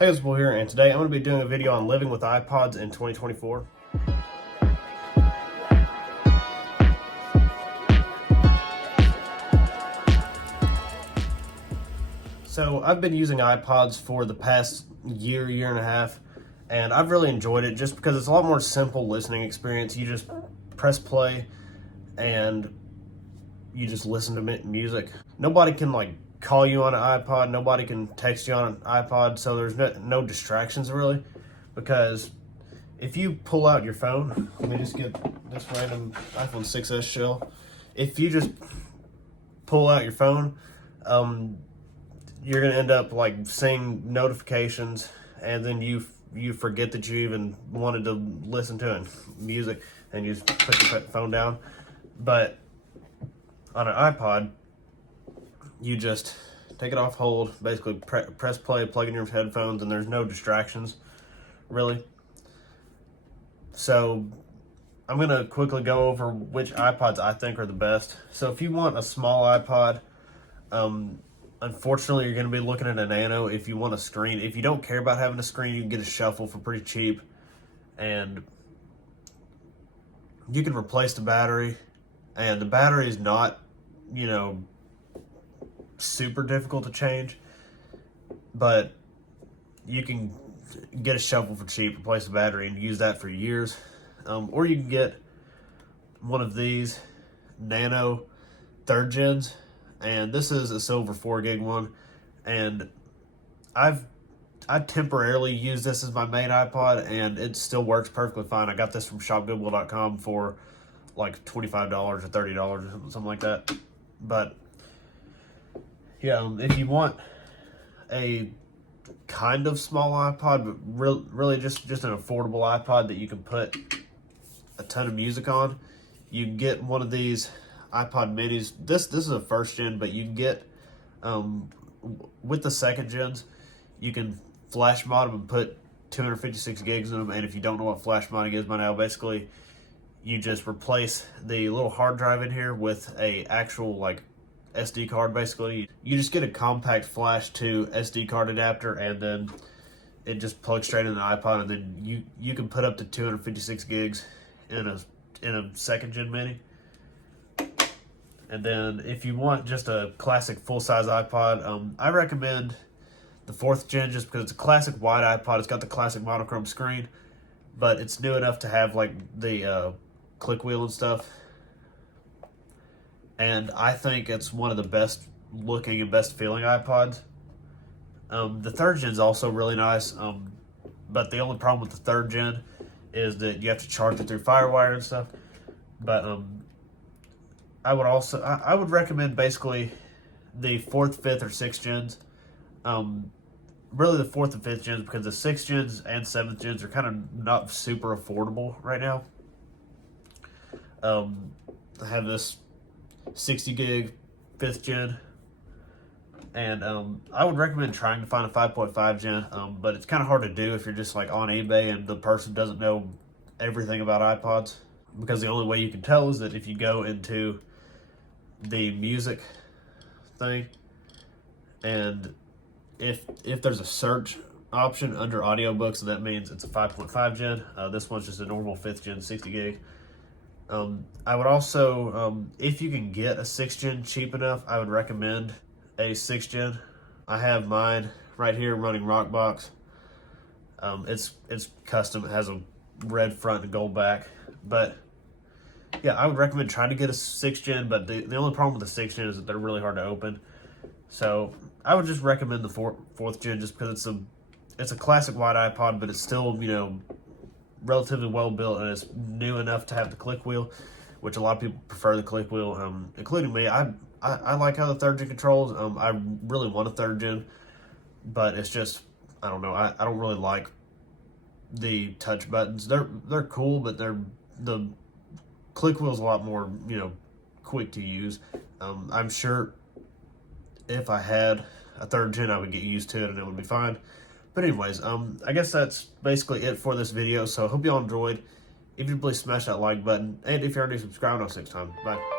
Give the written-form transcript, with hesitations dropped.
Hey, it's Will here, and today I'm going to be doing a video on living with iPods in 2024. So I've been using iPods for the past year and a half, and I've really enjoyed it just because it's a lot more simple listening experience. You just press play and you just listen to music. Nobody can call you on an iPod. Nobody can text you on an iPod. So there's no distractions really, because if you pull out your phone, let me just get this random iPhone 6s shell. If you just pull out your phone, you're gonna end up seeing notifications, and then you forget that you even wanted to listen to music, and you just put your phone down. But on an iPod, you just take it off hold, basically press play, plug in your headphones, and there's no distractions, really. So I'm going to quickly go over which iPods I think are the best. So if you want a small iPod, unfortunately you're going to be looking at a Nano. If you want a screen, if you don't care about having a screen, you can get a Shuffle for pretty cheap, and you can replace the battery, and the battery is not, super difficult to change, but you can get a Shuffle for cheap, replace the battery, and use that for years. Or you can get one of these Nano 3rd gens, and this is a silver 4 gig one, and I temporarily use this as my main iPod, and it still works perfectly fine. I got this from shopgoodwill.com for like $25 or $30 or something like that. But yeah, if you want a kind of small iPod, but really just an affordable iPod that you can put a ton of music on, you can get one of these iPod minis. This is a 1st gen, but you can get with the 2nd gens, you can flash mod them and put 256 gigs in them. And if you don't know what flash modding is by now, basically you just replace the little hard drive in here with a actual SD card. Basically, you just get a compact flash to SD card adapter, and then it just plugs straight in the iPod, and then you can put up to 256 gigs in a 2nd gen mini. And then if you want just a classic full-size iPod, I recommend the 4th gen, just because it's a classic wide iPod. It's got the classic monochrome screen, but it's new enough to have the click wheel and stuff. And I think it's one of the best looking and best feeling iPods. The 3rd gen is also really nice, but the only problem with the 3rd gen is that you have to charge it through FireWire and stuff. But I would recommend basically the 4th, 5th, or 6th gens. Really the 4th and 5th gens, because the 6th gens and 7th gens are kind of not super affordable right now. I have this 60 gig 5th gen, and I would recommend trying to find a 5.5 gen, but it's kind of hard to do if you're just on eBay and the person doesn't know everything about iPods, because the only way you can tell is that if you go into the music thing, and if there's a search option under audiobooks, that means it's a 5.5 gen. This one's just a normal 5th gen 60 gig. I would also, if you can get a 6th gen cheap enough, I would recommend a 6th gen. I have mine right here running Rockbox. It's custom. It has a red front and gold back. But yeah, I would recommend trying to get a 6th gen, but the only problem with the 6th gen is that they're really hard to open. So I would just recommend the 4th gen, just because it's a classic wide iPod, but it's still, relatively well built, and it's new enough to have the click wheel, which a lot of people prefer the click wheel, including me. I like how the 3rd gen controls. I really want a 3rd gen, but it's just, I don't know. I don't really like the touch buttons. They're cool, but the click wheel's a lot more quick to use. I'm sure if I had a 3rd gen, I would get used to it and it would be fine. But anyways, I guess that's basically it for this video. So I hope y'all enjoyed. If you please smash that like button, and if you're already subscribed, I'll see you next time. Bye.